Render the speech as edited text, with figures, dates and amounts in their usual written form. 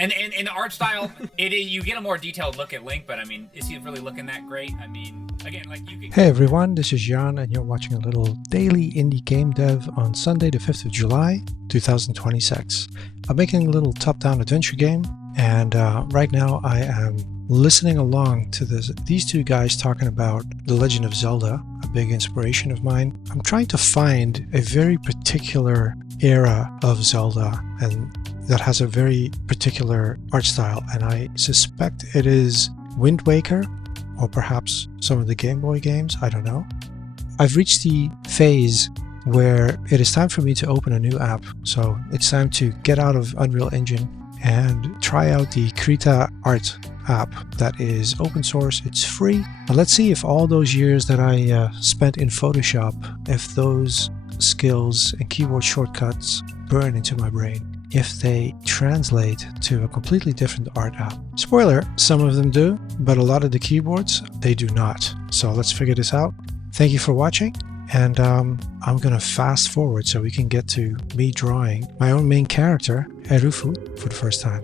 And in the art style, you get a more detailed look at Link, but I mean, is he really looking that great? I mean, again, like you can... Hey everyone, this is Jan and you're watching a little daily indie game dev on Sunday the 5th of July 2026. I'm making a little top-down adventure game, and right now I am listening along to these two guys talking about The Legend of Zelda, a big inspiration of mine. I'm trying to find a very particular era of Zelda and that has a very particular art style, and I suspect it is Wind Waker or perhaps some of the Game Boy games, I don't know. I've reached the phase where it is time for me to open a new app, so it's time to get out of Unreal Engine and try out the Krita Art app that is open source, it's free. But let's see if all those years that I spent in Photoshop, if those skills and keyboard shortcuts burn into my brain, if they translate to a completely different art app. Spoiler, some of them do, but a lot of the keyboards, they do not. So let's figure this out. Thank you for watching, and I'm gonna fast forward so we can get to me drawing my own main character, Erufu, for the first time.